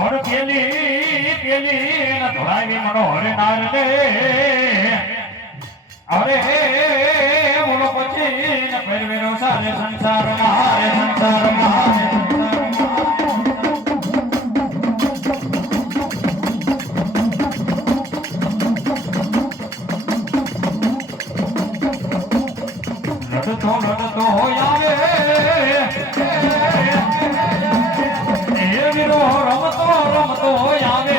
પર પેલી ન ધોળાવી મનો હરે નાર રે અરે બોલો પછી ન ફેરવેરો સારે સંસારમાં લડતો આવે એ વીરો રમતો આવે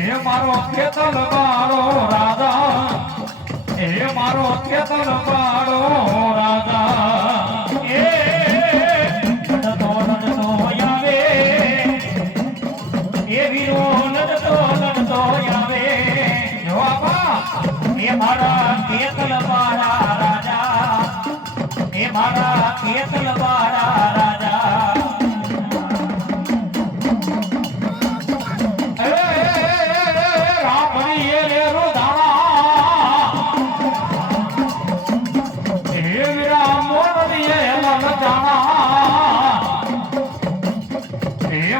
એ મારો ખેતર પાડો રાજા એ મારો ખેતર પાડો રાજા એ લડતો આવે એ વીરો લડતો આવે જો આપા એ મારા ખેતર પાડા રાજા એ મારા ખેતર પાડા રાજા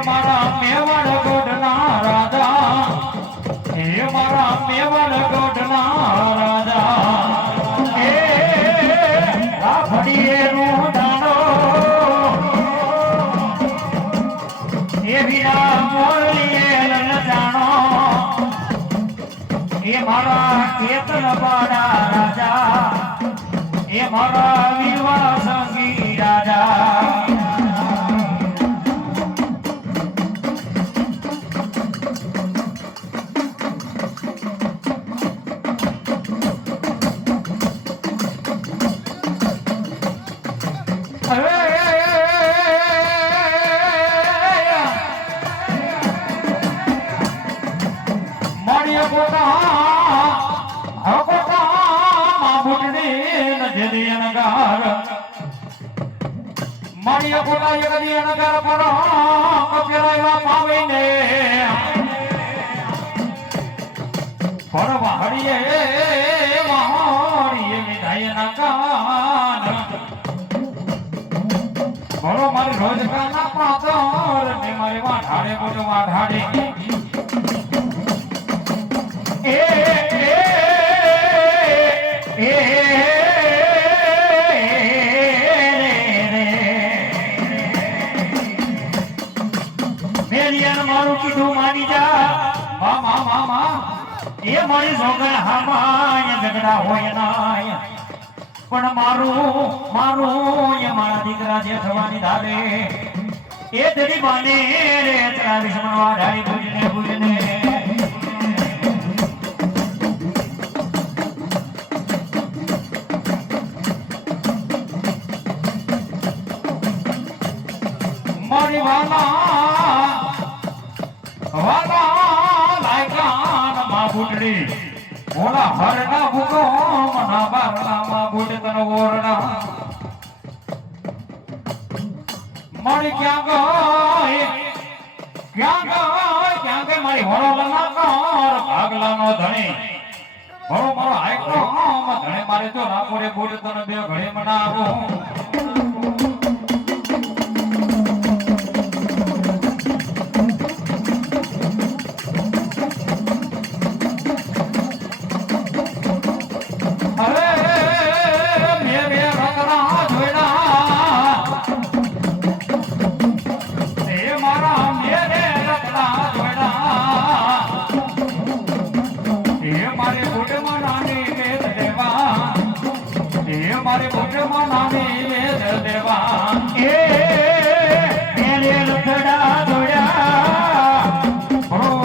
મારા મેવાડ ગોડના રાજા એ મારા મેવાડ ગોડના રાજા એ રાખડીએ નું દાણો એ વિના મોરલીએ લન જાણો એ મારા કેતન પાડા રાજા એ મારા વીરવા સંગી રાજા માણિયા પોતા યગદી અનગર પર કપેરાયા પાવીને પરવાહડીએ વિધાયના કાન બોલો મારી રોજ કાના પાતર ને મારી વાઢાડે બોલો વાઢાડે એ મારું કીધું માની જા મામા એ મારી સોગન હામાય ઝઘડા હોય નાય પણ મારું એ મારા દીકરા જે થવાની ધારે એ તેની બાને રે તરા વિશ્વમાં ઢાળી ભૂજને મારી વાલા લાયકાન માં બુડડી ઓલા હરના ભૂકો મના બારના માં બુડ તનો ઓરડા મારી ક્યાં ગઈ મારી હોળોલા કર ભાગલાનો ધણી હોળો મારો આયકો ધણે મારે જો રાપોરે બુડ તને બે ઘડે મનાવો મારે મોટમાં નાની વેદ દેવા એ મેલે લખડા દોડ્યા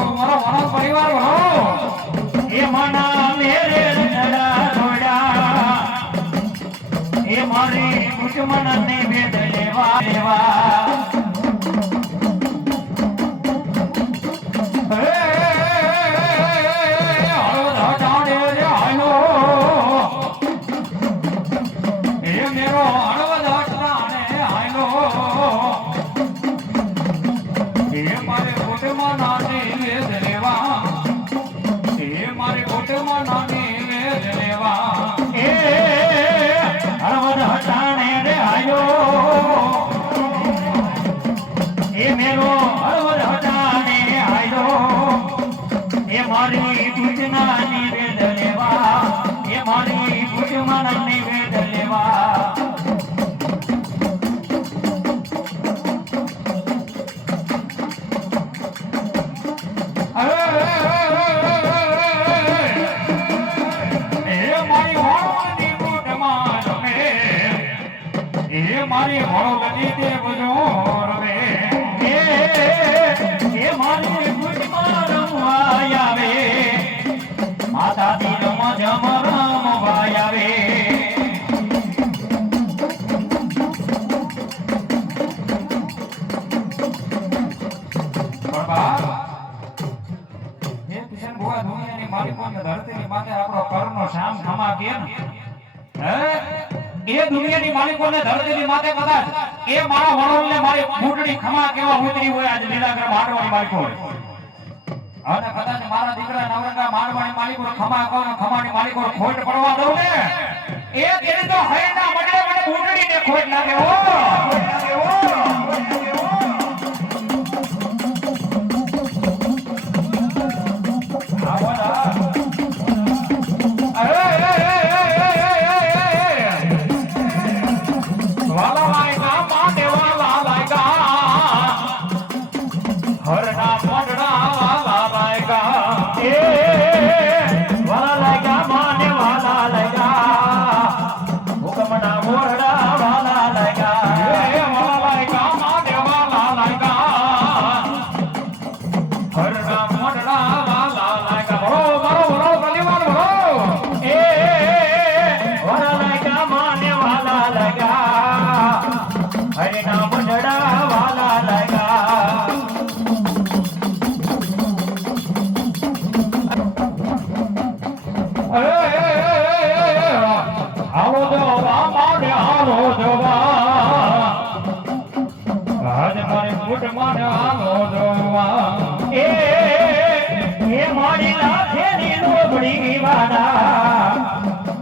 મારો પરિવાર હો એ માના મેલે લખડા દોડ્યા એ મારી મોટમાં વેદ દેવા ભોળની દેવજો રવે એ મારી ગુજમાં રમવા આવે માતાજી રમ જમ રમવા આવે ધરતીની માથે આપણો કરનો શામ ખમા કે એ દુનિયાની માલિકોને ધરતીની માથે કદાચ એ મારા વણોલને મારી ફૂટડી ખમા કેવા ઉતરી હોય આજે લીલાગ્ર માંડવાની માલિકો અને કદાચ મારા દીકરા નવરંગા માંડવાની માલિકો ખમા કહો ને ખમાની માલિકો ખોટ પડવા દઉં ને એ તેની તો હૈના મડે મને ફૂટડીને ખોટ લાગે ઓ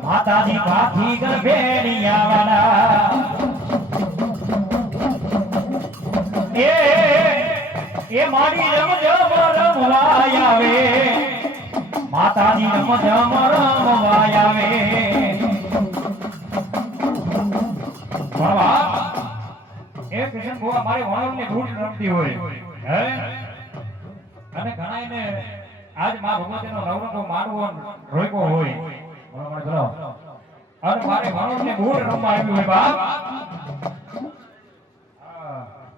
માતાજી પાથી ગરભેડિયાવાળા એ મારી રમજમ રમવાય આવે માતાજી રમજમ રમવાય આવે બાબા એ કૃષ્ણ ભુવા મારી વણોલની ધૂળ રમતી હોય હે અને ઘણા એને આજ માં ભગવતીનો નવરંગો માંડવો રોયકો હોય બરાબર કરો અને મારે વણોલની ધૂળ રમવા આવ્યું હોય બાપ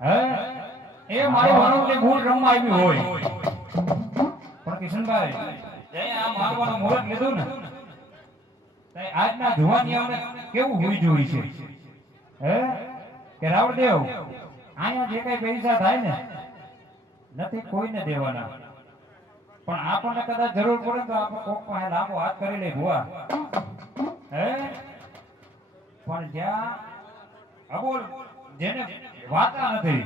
હે એ મારી વણોલની ધૂળ રમવા આવ્યું હોય પણ કિશનભાઈ જે આ મારવાનું મુહૂર્ત લીધું ને તે આજના જુવાનીઓને કેવું હોઈ જોઈ છે હે કે રાવણદેવ આયા જે કઈ પૈસા થાય ને નથી કોઈને દેવાના પણ આપણને કદાચ જરૂર પડે તો આપણે કોક પાસે લાંબો હાથ કરી લઈ ભુવા હે પણ જ્યાં અબોલ જેને વાતા નથી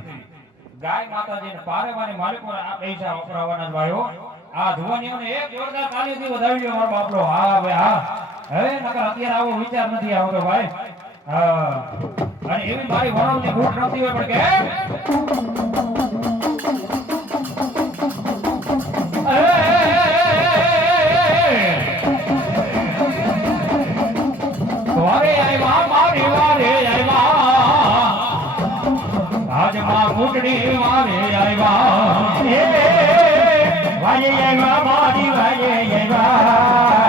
ગાય માતાજીને પારેવાની માલિકોને આ પૈસા વપરાવાના ભાઈઓ આ જુવાનીઓને એક જોરદાર તાળીથી વધાવી લ્યો મારો બાપલો હા ભાઈ હા હે નકર અત્યારે આવો વિચાર નથી આવતો ભાઈ હા અને એવી મારી વણોલની ભૂખ રમતી હોય પણ કે વારે આવ્યા મારી વારે આવ્યા આજ માં ઘૂંટડી વારે આવ્યા વારે આવ્યા મારી વારે આવ્યા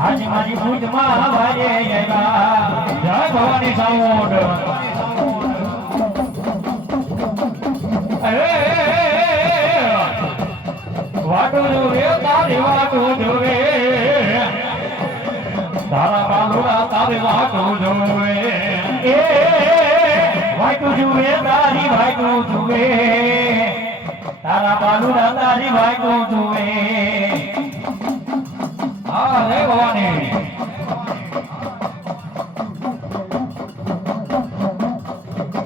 આજ મારી ભૂતમાં વારે આવ્યા જય ભવાની સાઉન્ડ વાટું જોવે તારી વાટું જોવે તારા બાલુડા તારી વાટું જોવે એ વાટું જોવે તારી વાટું જોવે તારા બાલુડા તારી વાટું જોવે હા રે ભવાની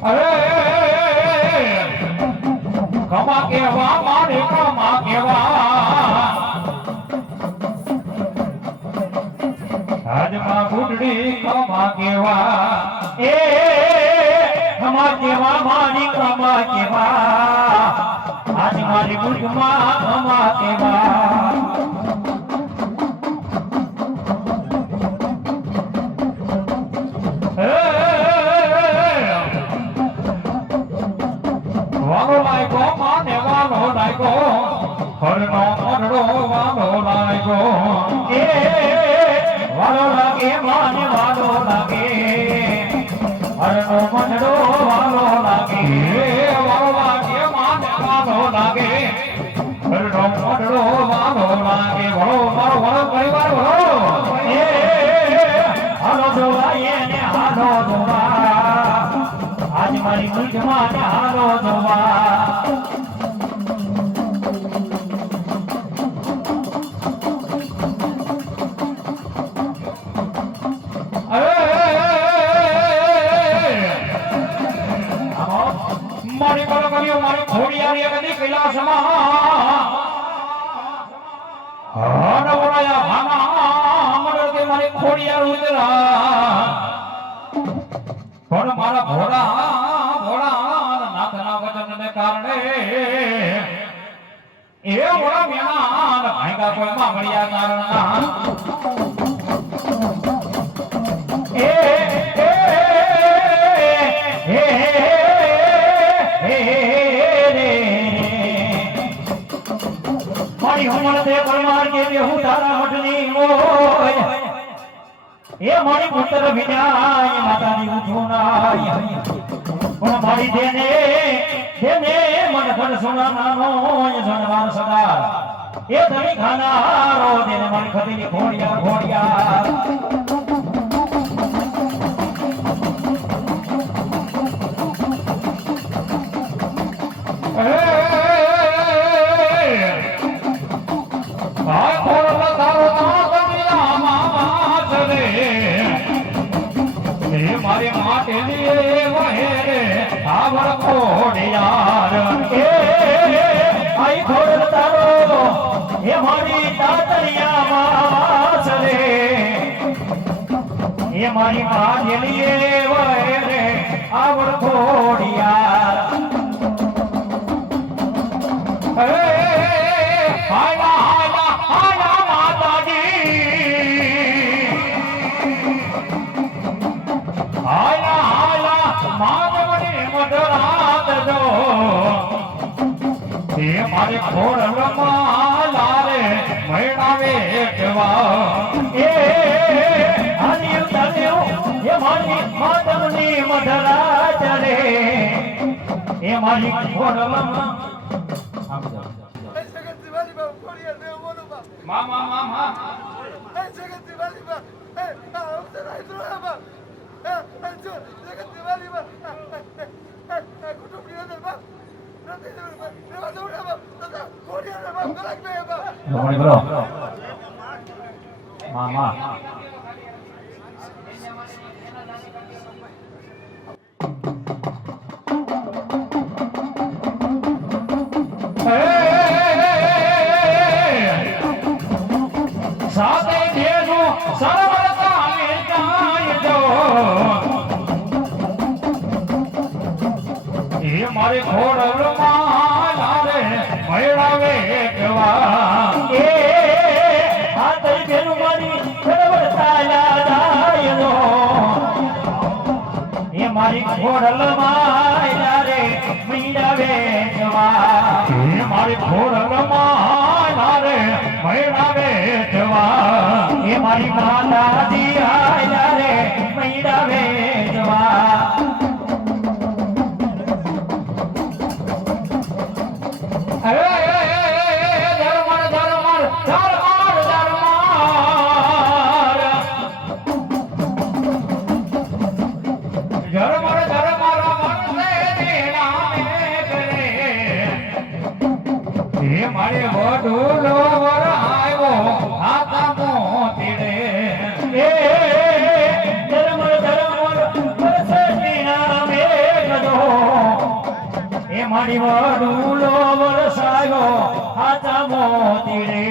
અરે કમા કેવા મારે કમા કેવા આજમાં ગુડડી કમા કેવા એ કમા કેવા મારી કમા કેવા આજ મારી ગુડમાં કમા કેવા વાલો લાયકો માને વાલો લાયકો હરનો મરડો વાલો લાયકો એ વાલો લાગે માને વાલો લાગે હરનો મંડળો વાલો લાગે વાલો લાગે માને વાલો લાગે હરનો મંડળો વાલો લાગે વળો મારો વળો પરિવાર વળો હાલો જોવા એને હાલો જોવા આજ મારી મુજમાં ને હાલો જોવા મારી બોલો કર્યો મારી ખોડિયારી કદી કૈલાસમાં હન બોલાયા ભાના મડર કે મારી ખોડિયાર ઉતરા પણ મારા ભોળા નાથના વચનને કારણે એ બોલા મેના ભાઈગા કોઈ માં મળ્યા કારણના મારી હમણ તે પરમાર કે હું તારા મઠની મોય એ મારી પુત્ર વિનાય માતાની ઉઠોનાય પણ મારી દેને મન પર સોના નાનો જનવાર સદા એ ધણી ખાનારો દેને મારી ખતીની ઘોડિયા મારી માટે વહે રે આવર ખોડિયાર આઈ ખોડ તારો એ મારી તાતરિયા માસ રે એ મારી માજેલી વહે રે આવર ખોડિયાર હાલા માતાજી હાલા માધવની મધરાત જો એ મારે ખોડલમાં લારે મહિનાવે કેવા એ હાલ્યું તાલ્યું એ મારી માધવની મધરાત રે એ મારી ખોડલમાં મામા જગત દિવાળી માં મામા સાથે દેનું સર્વતા મે જાય જો એ મારે ખોડલમાં લારે મેળાવે કેવા એ આ તઈ બેનું મારી સર્વતા જાય જો એ મારી ખોડલમાં લારે મેળાવે કેવા એ મારી ખોડલમાં લારે મેળાવે કેવા એ મારી માતાજી આયા રે મેળાવે કેવા મારે વડુલો વર આવ્યો હાથા મોતી રે એ ધર્મ વરસતી નામે ગદો એ મારી વડુલો વરસાયો હાથા મોતી રે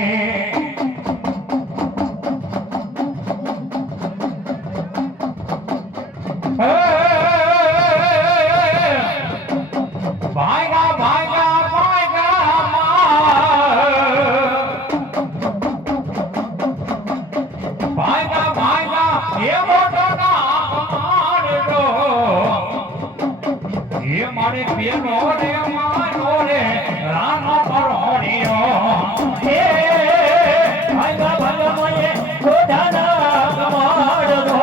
મારે પેલો રે માનો રે રાનો પરોડિયો હે ભાગા ભાગા મયે ખોડાના કમાડ દો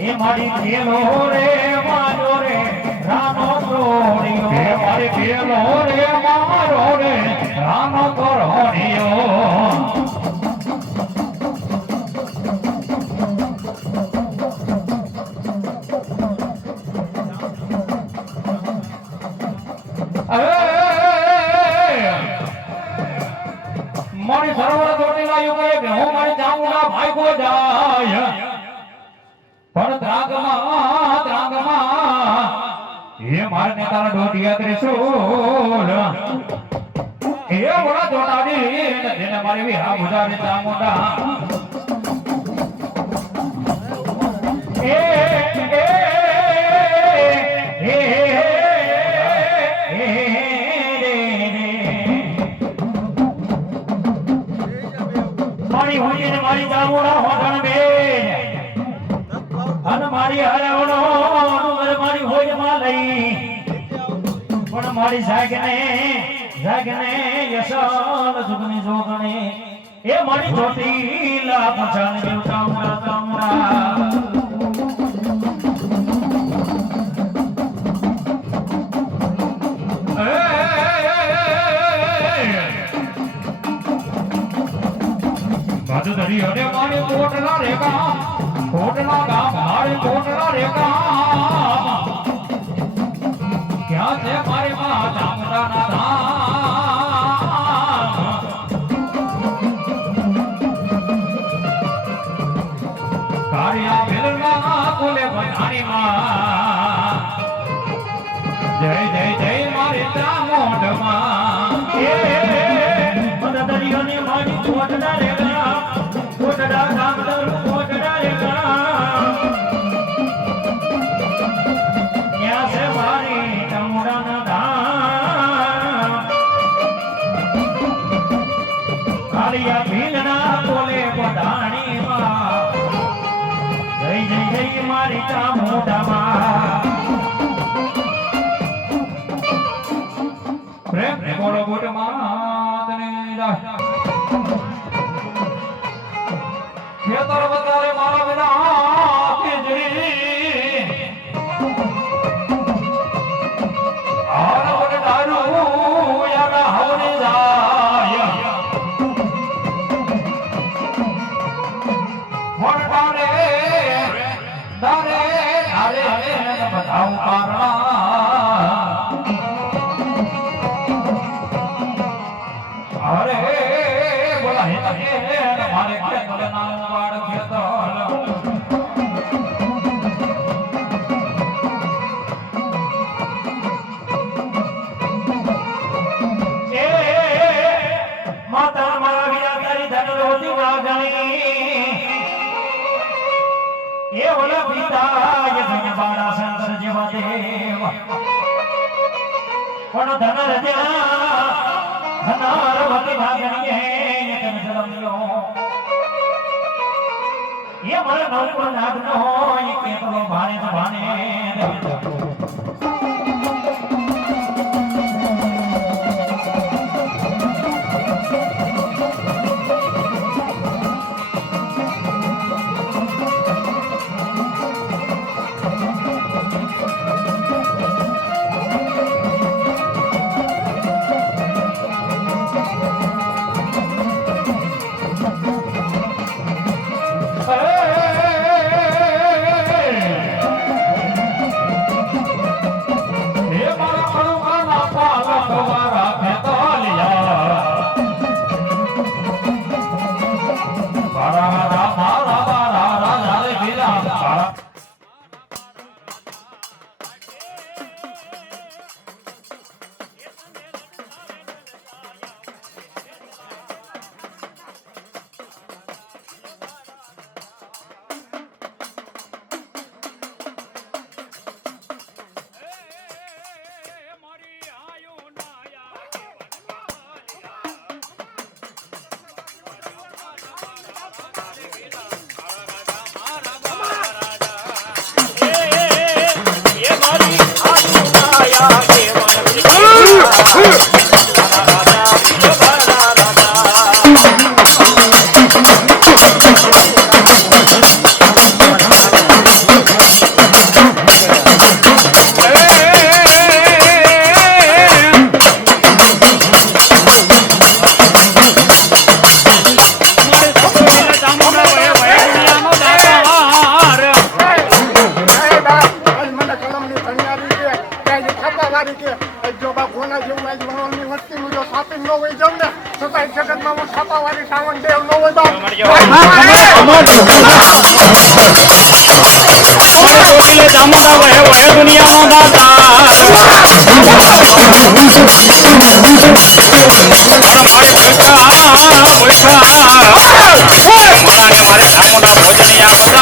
એ મારી મારી પેલો રે મારો રે રાનો તોડ્યો એ મારી પેલો રે મારો રે રાનો તોડ્યો મારી સરોવર ચોટીલા યુગે કે હું મારી ચામુંડા ભાગ્યો જાય પણ ત્રાગમાં એ મારે તારા ડોટિયા ત્રિશૂલ એ મોડા ચોટાડી તેને મારી વિહા બુજારી ચામુંડા મારી હોજી ને મારી ચામુંડા હોટણ બે અને મારી હરવણો મારી હોજ માં લઈ પણ મારી જાગને યશાલ સુગની જોગણે એ મારી ચોટીલા પછાણ દેવ ચામુંડા ચામુંડા ધરી હરે મારી કોટલા રેખા કોટલા ગામ મારી કોટલા રેખા ક્યાં છે મારી માં ચામુંડાના ધામ કારિયા મિલના કુલે બનાની માં જય જય જય મારી ચામુંડમાં એ મન દરિયોની મારી કોટલા રેખા કોટડા ગામદર કોટડા રેખા ક્યાં છે મારી ચામુંડાના ધામ કાલિયા ભીલના કોલે પધાણી માં જય જય જય મારી ચામુંડામાં પ્રેમ બોલો બોટ માતને ખેતર વધારે મારા વિના કેજરી આરવડ દારૂ યાના હવને જાય મોટાને દારે આરે આરે બતાઉ કારણા અરે બોલા હે તકે મારે ખેતર ના વાડ ખેતર એ માતા મારા વિના તારી ધન રોટી વાગણી એ ઓલા પિતા યજ્ઞ બાળા સંતર જેવા દેવ પણ ધન રજા ધનાર વતી ભાગણીએ તન જલમ્યો ये मारे नौकर नागनो ये केतलो भाने तो भाने જો બા કોના જેવું આજ વાળવાની વસ્તીનું જો શોપિંગ ન હોય જાઉં ને તો કાંઈ જગતમાં હું છાપાવાળી સાવન દેવ ન હોય બા ચામુંડા વહે વહે દુનિયાનો દાતા મારે ચામુંડા ભોજનિયા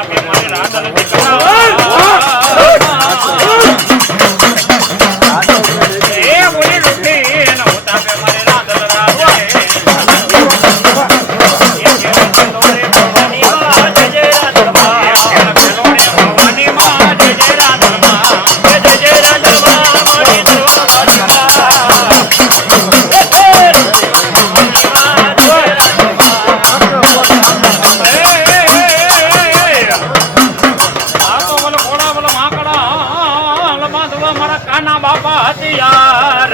તાપે મારી રાંધણ દીકરા એ બોલી લૂટી ન તાપે મારી રાંધણ રાજે એ કેવો ચંદોરે ભવાની માં જય જય રાંધણમાં એ કેલોને ભવાની માં જય જય રાંધણમાં જય જય રાંધણમાં મારી તો કાના બાપા હતિયાર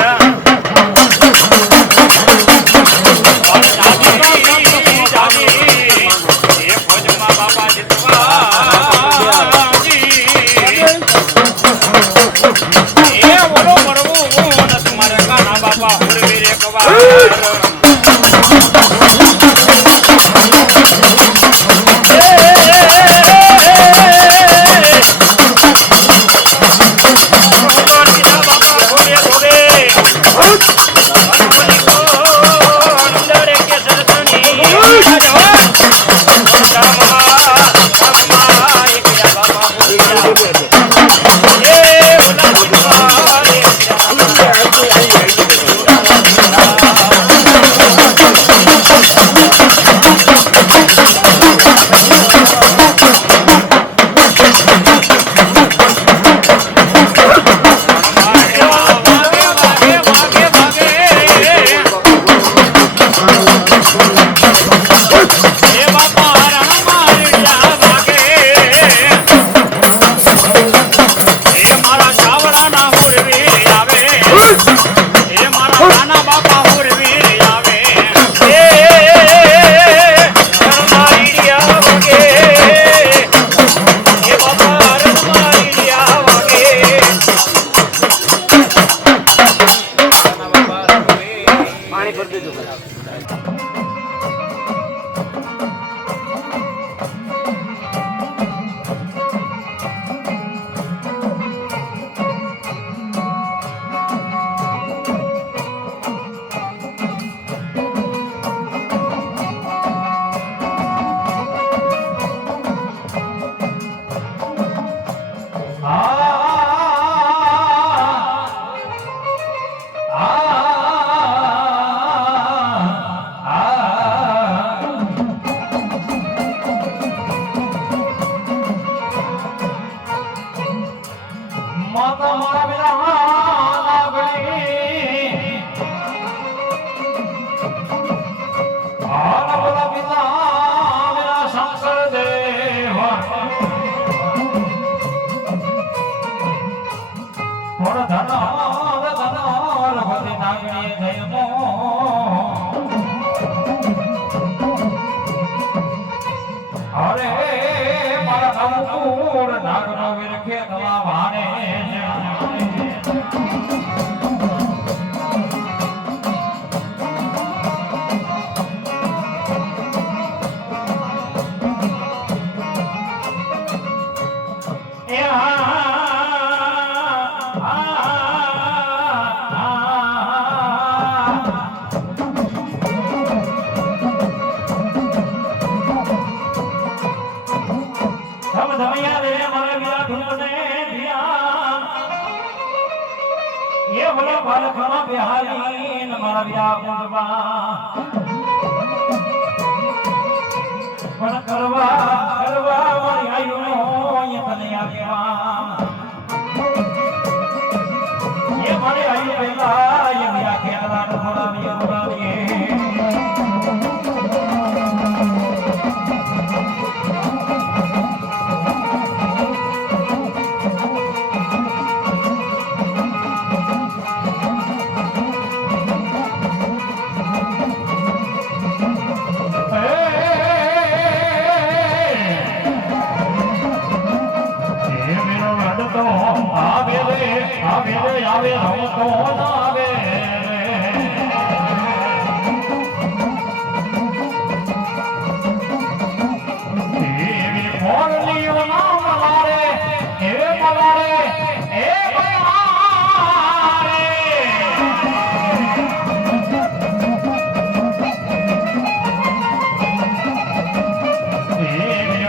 બાપા જીતવાજી એ બોલો મળવું તમારે કાના બાપા હુરવીર એક વાર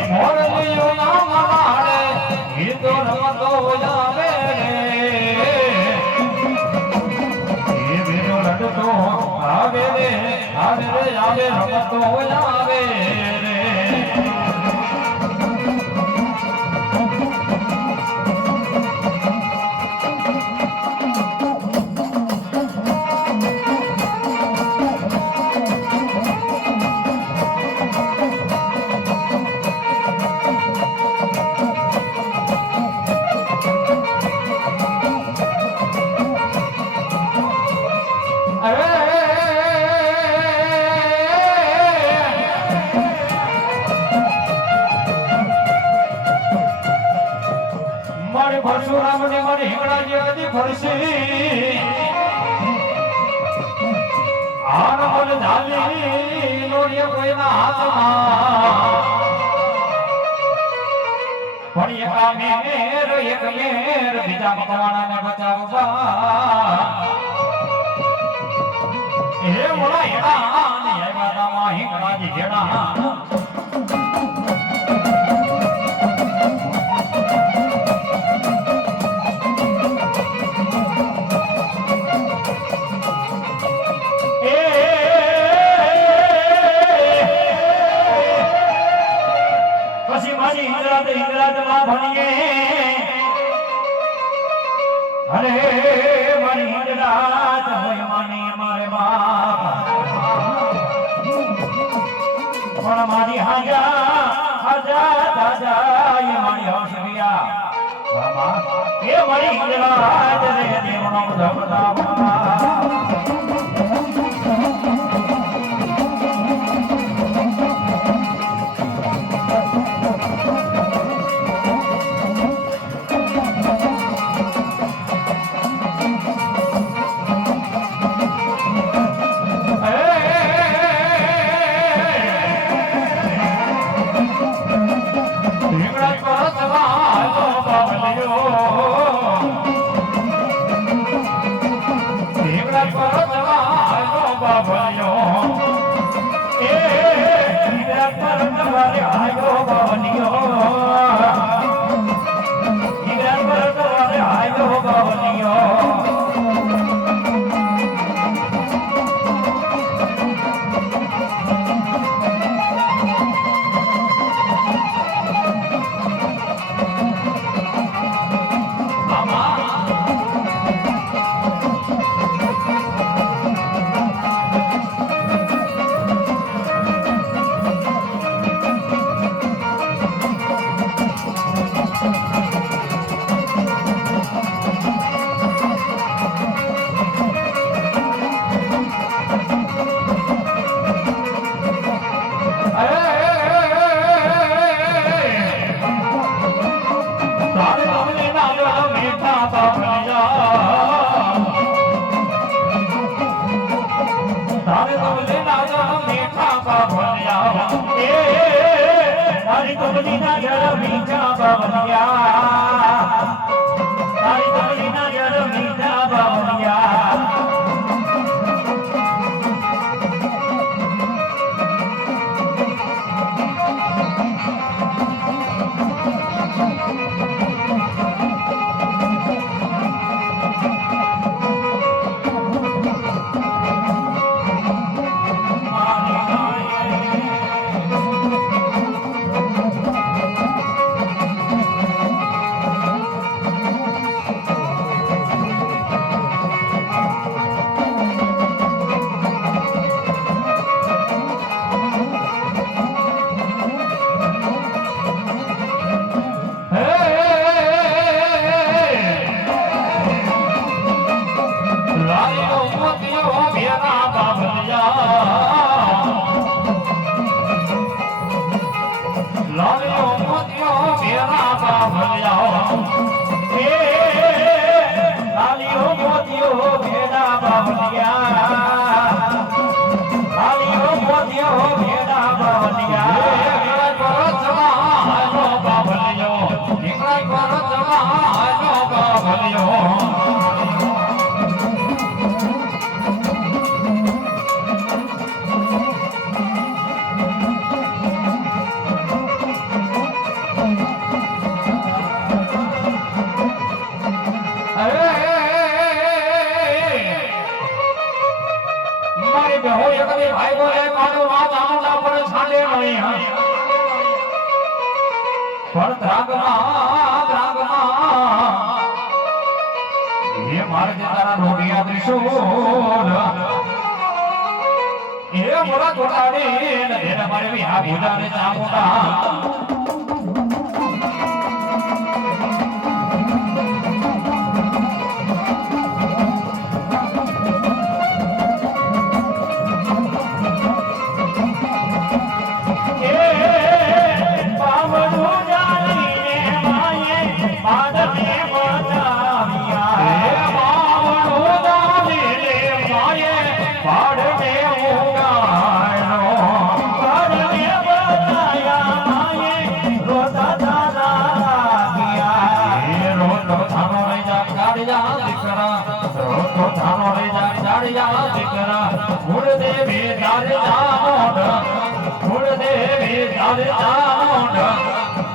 મોરલીઓ આવે રમતો આવે રે મારી પરશુરામ ને મારી હિંગળાજી આદિ ફરસી આન બોલ ધાલી લોરીએ કોઈના હાથમાં પણ એકા મેર એક મેર બીજા મકવાણાને બચાવવા હે મોલા હેડા ને આવ્યા હિંગળાજી હેડા અરે મારી હિંગળાજ હોય માને મારે બાપ પણ મારી હાજા દાદા એ મારી હોશિયા એ મારી હિંગળાજ રે દેવનો ધમધમા ભાઈ બોલે મારો હે મારે જે તારા રોડિયા ત્રિશૂલ એ મોરા તોડાડી ને એના મારે બી આ ભૂજાને ચામુંડા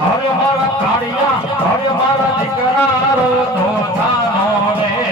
હરે મારા કાળિયા હરે મારા દીકરા રો તો થાનો રે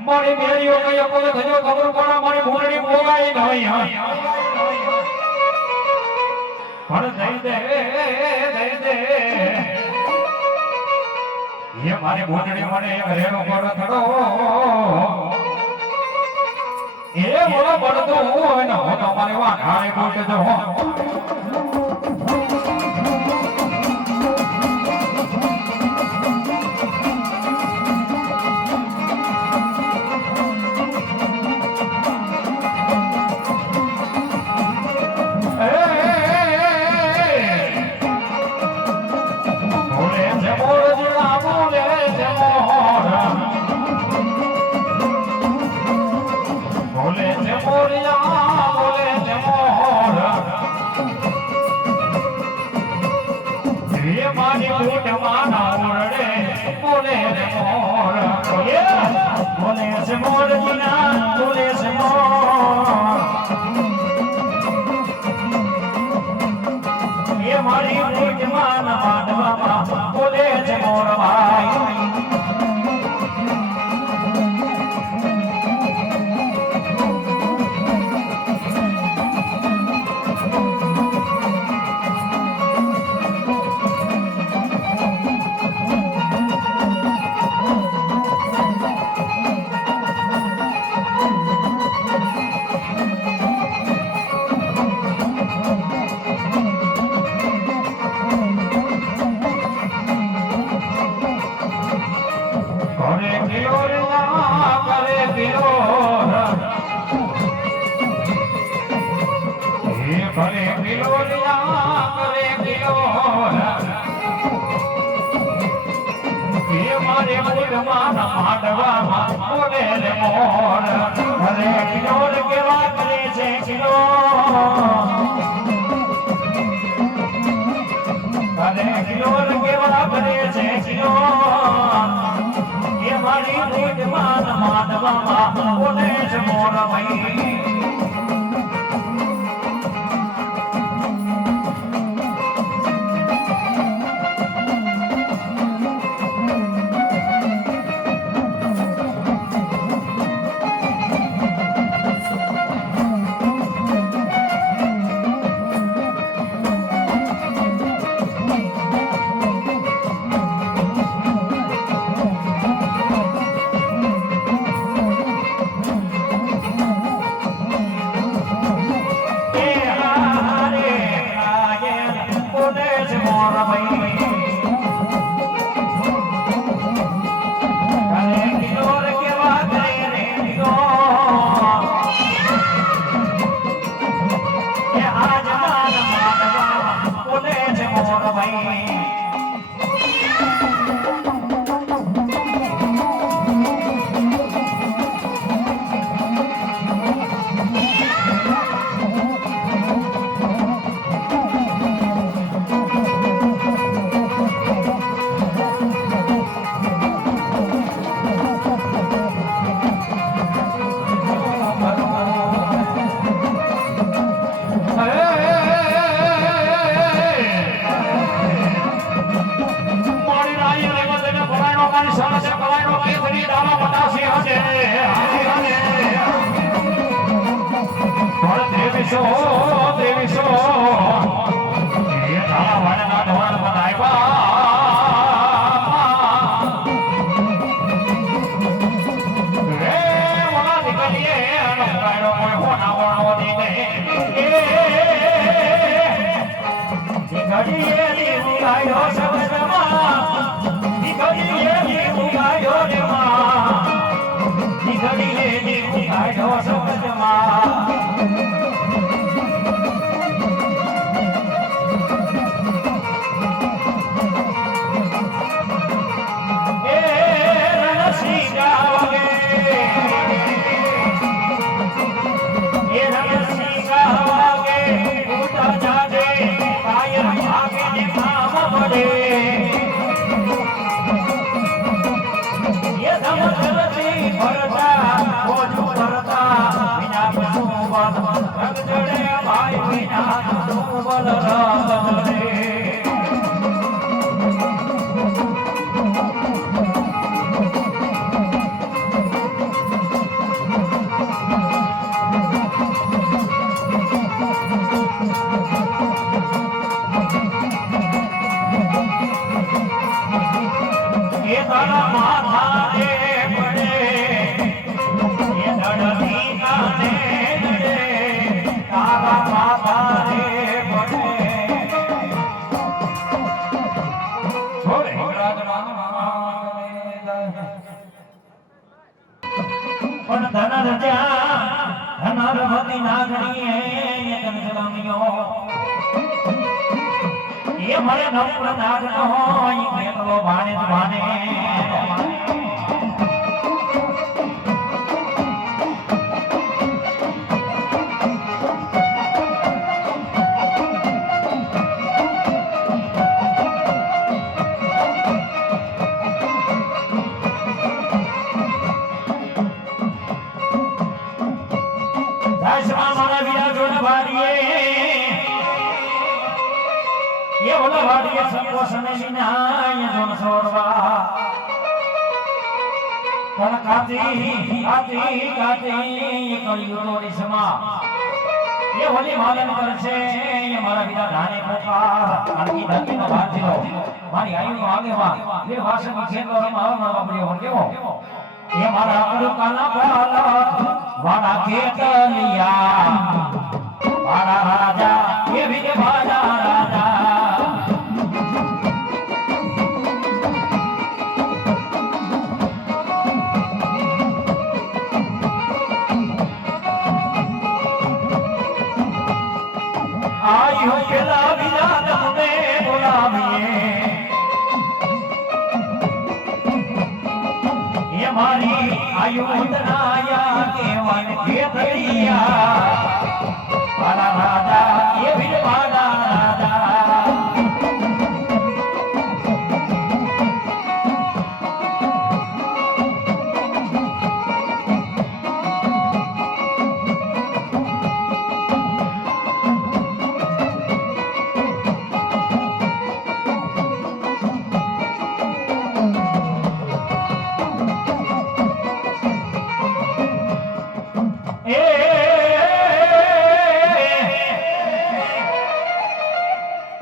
મારી મેરીઓ કયો કોઈ થયો ખબર પડે મારી ભૂરડી પોગાઈ નહીં પણ દઈ દે એ મારી ભૂરડી મને એક રેડો પડો થડો એ મોળો પડતો હોય ને હું તો મારે વાઘારે બોલતો હો મારા ભાઈ અરે કિલોર કેવા કરે રે કિલો એ આજ માન માનવા બોલે છે મોર ભાઈ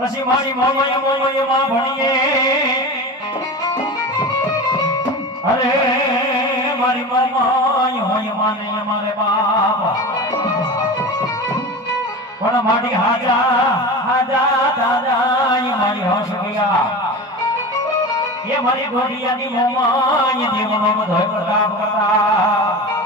પછી મારી મોમય માં ભણીએ અરે મારી મોમય હોય માને અમારે બાપ પણ મારી હાજા હાજા દાદા એ મારી હસ ગયા એ મારી ગોડિયાની મોમાં એ દેવનો બધો પ્રતાપ કરતા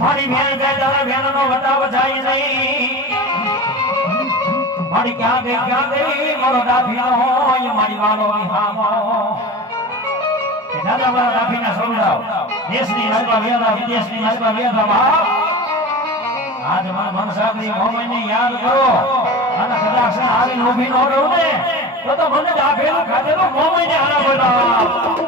મારી બેન ગઈ તારા બેનનો વટાવ જાય નહીં મારી ક્યાં ગઈ મારો ડાભીનો હોય મારી વાલો વિહામો કે દાદા મારા ડાભીના સમજાવ દેશની નજમાં વેદા વિદેશની નજમાં વેદા બાપ આજ મારા મનસાગરી મોમને યાદ કરો અને કદાચ આવીને ઊભી ન રહું ને તો મને ડાભેલું ખાધેલું મોમને હારા બોલા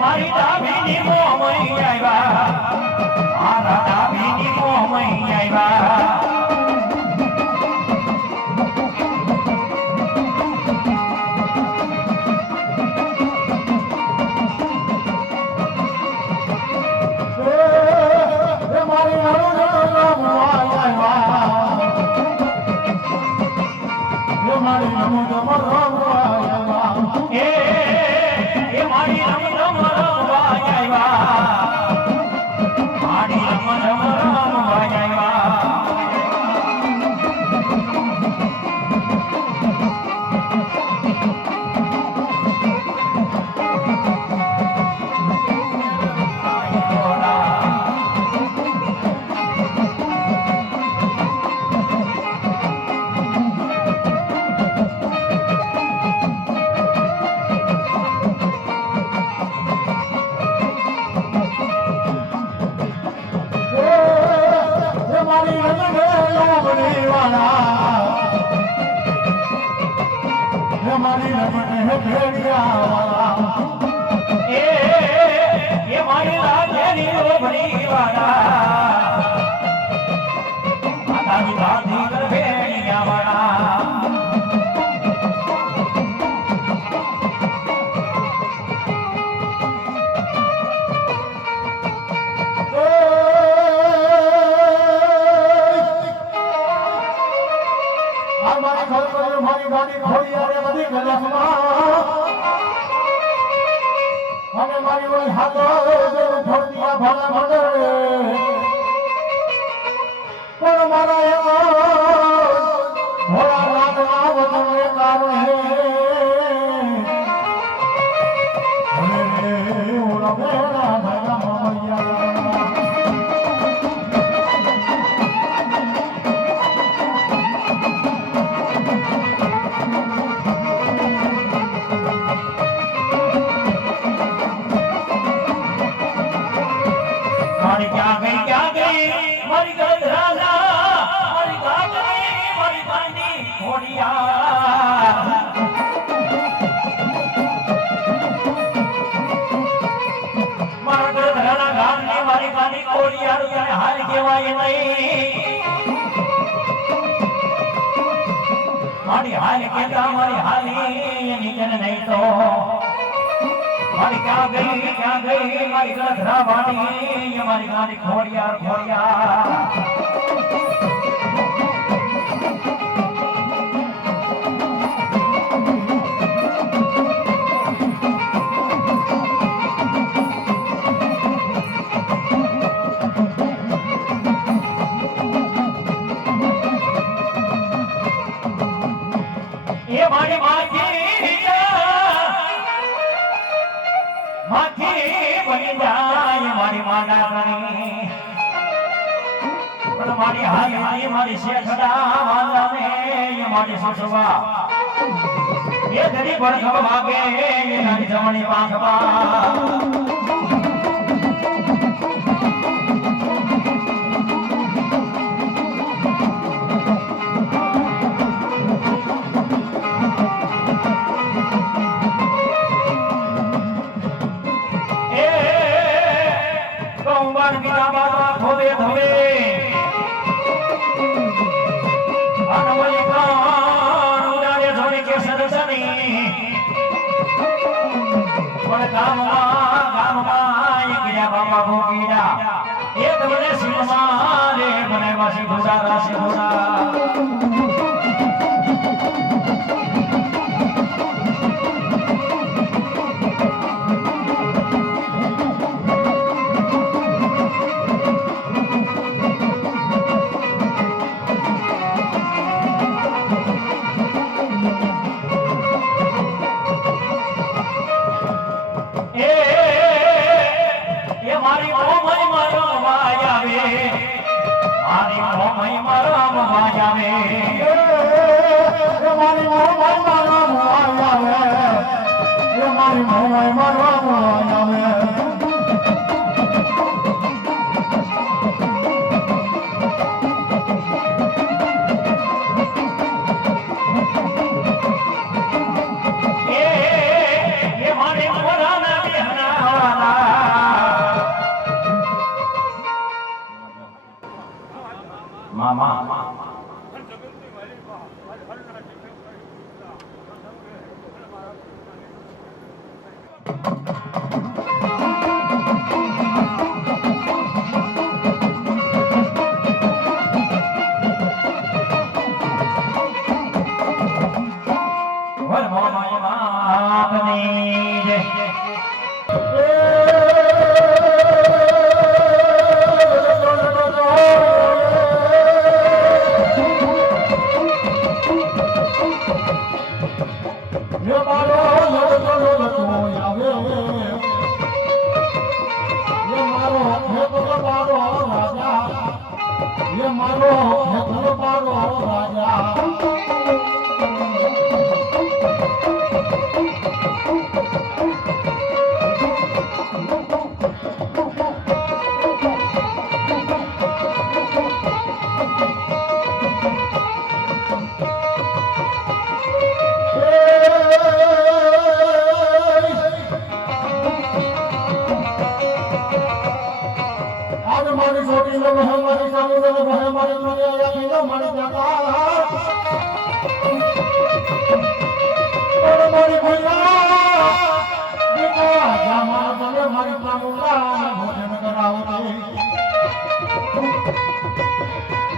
મારી ડાભીની મોમઈ આવ્યા મારા ડાભીની મોમઈ આવ્યા મારી હાલ કેતા મારી હાલી નીકળે નહીં તો મારી ક્યાં ગઈ મારી ગધરા વાણી મારી ગાડી ખોડિયા મારી હાલી મારી શેખડા વાલાને મારી સસવા એ ધરી ભડક વાગે નાની જમણી પાંખમાં ધવે ધવે અનમલિકા ઉડાડે ધોળી કે સરસની પણ ગામમાં એક ગયા બાબા ભોગીડા એ તમને શિવમાં રે બનાવ્યા છે ગુજારા છે ઘોડા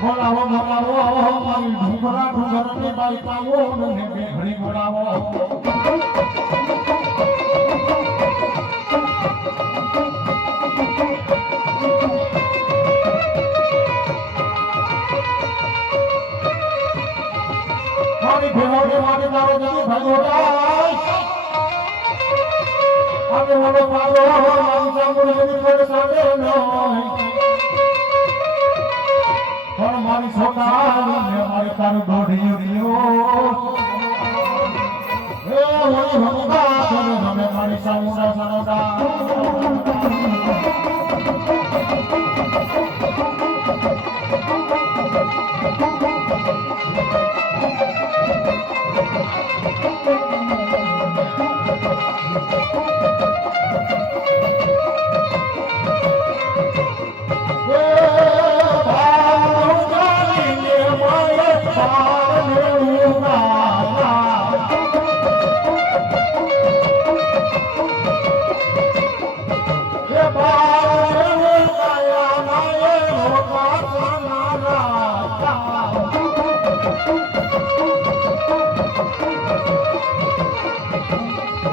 બોલાવો બોલાવો મારી ઢુંગરા ઢુંગરની બાઈકાઓ ને બેઘડી બોલાવો મારી ભેગોડે મારી તારો જતી ભગોડા અને બોલો પાડો મારી સામું જતી પડે સાડે નહીં મારી છોકરા મારી તારું દોઢિયું તમે મારી સામુડા સરોડા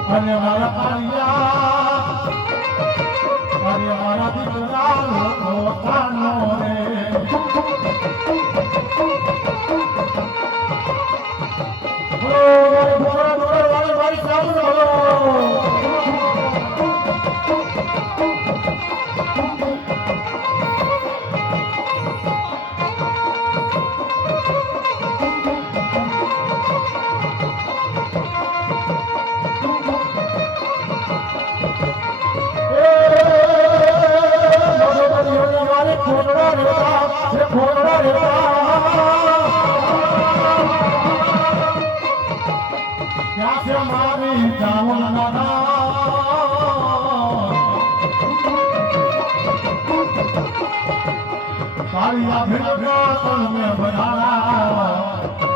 અને મારા પાલિયા અને મારા દીકરા લોકો કાનો રે મારી સામનો મારી જામુન નાના કાળિયા ભીલના તલમે બનારા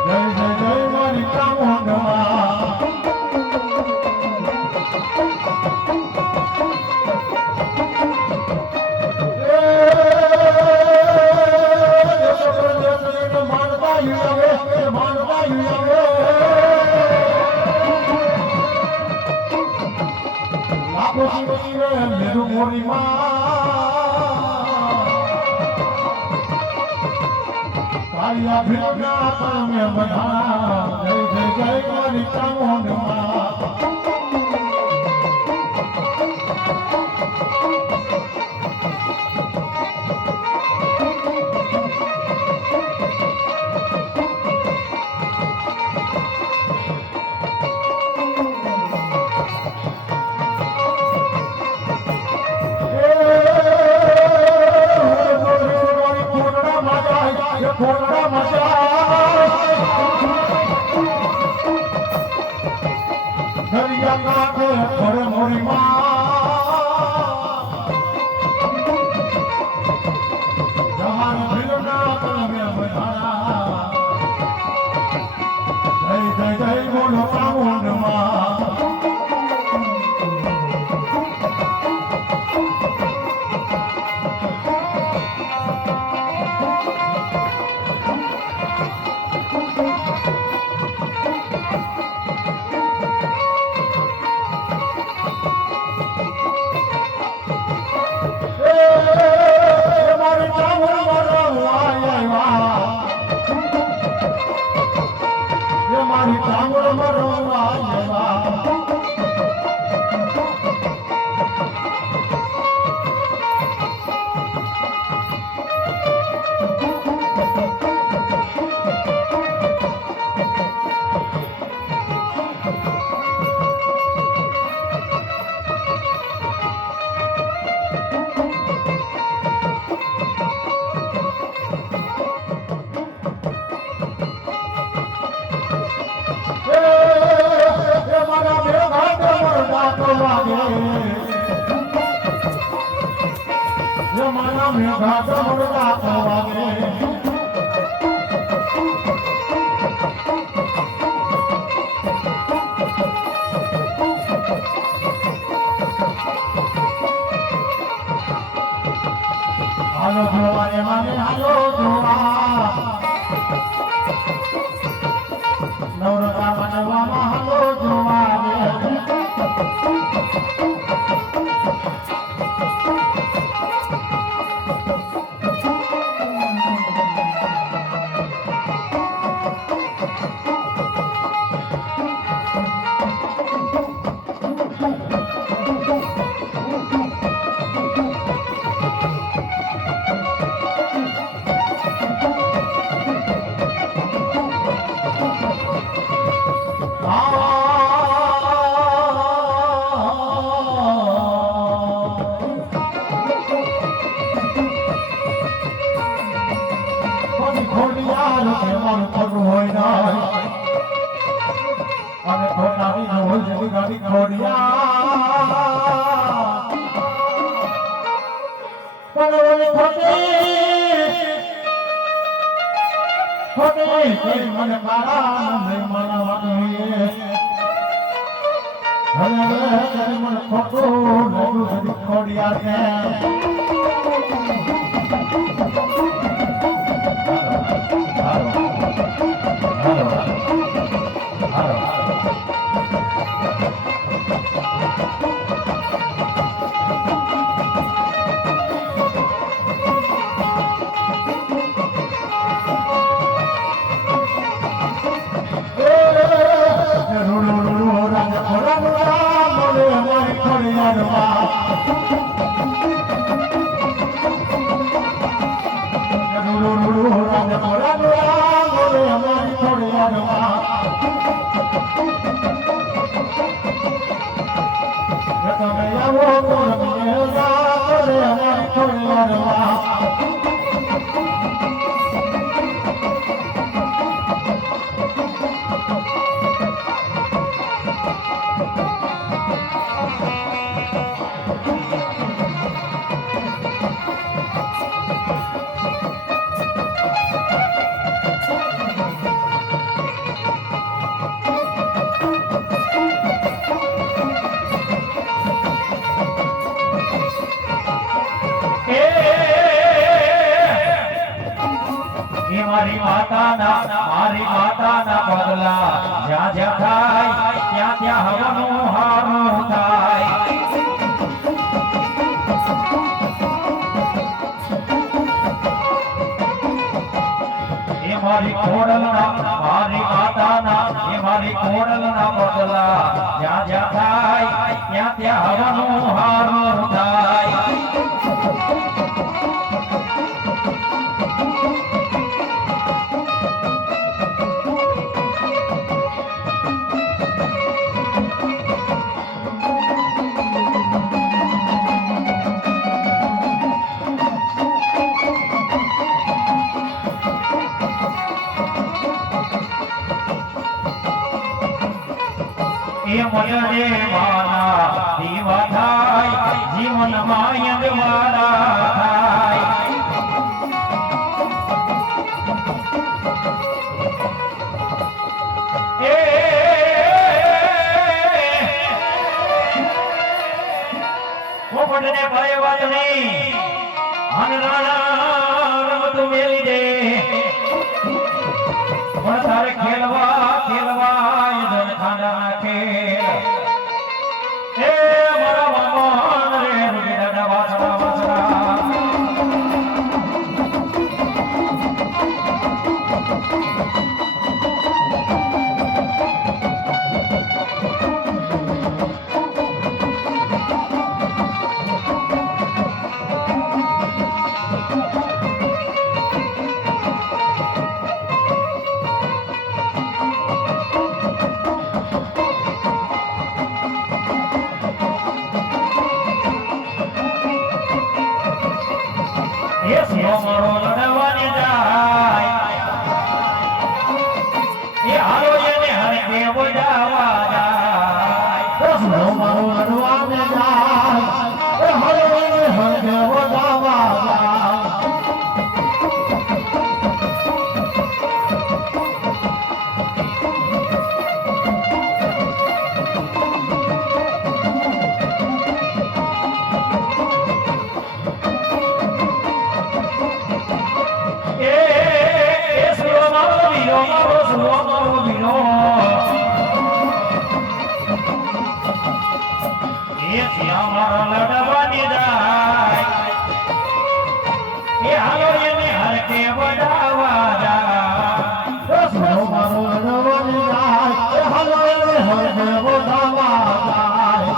જય જય જય મારી ચામુંડમાં કાળિયા ભીલના તલમે બનારા જય જય જય મારી ચામુંડમાં કોટડા મજા દરિયા કાંઠે પડે મોરી જહાન ભીલના તલમે બનારા જય જય જય બોલો ચામુંડમાં મારી ચામુંડ મરવા મારા મેઘા ડમરડા વાગે હાલો જોવા રે મારે હાલો જોવા નવરતા માનવામાં હાલો જોવા અને ખોટાની નવલ જેવી ગાડી ખોડિયા પણ ખોટી કોઈ મને મારા નહીં મનાવાનું હવે મને ખોટું લાગ્યું બધી ખોડિયા છે મારી માતાના પગલા જ્યાં જ્યાં થાય ત્યાં ત્યાં હવનું હારું થાય એ મારી ખોડલના પગલા જ્યાં જ્યાં થાય ત્યાં ત્યાં હવનું હારું થાય એ મનરે માના દીવા થાય જીવન માયંગ વાળા થાય એ પોપટને ભાઈ વાજણી હનરાણા રમત મેલી દે પણ તારે ખેલવા ખાંડા નાખે એ મારા બાબા રે રૂડી દાદા વાસડા મારો લડવાની જાય એ હાલો એને હરે દેવ જાવા જાય મારો લડવાની જાય એ હાલો એને હરે દેવ જાવા જાય લડવાની જાય એ હાલો એને હરકે વડાવા જાય મારો લડવાની જાય એ હાલો એને હરકે વડાવા જાય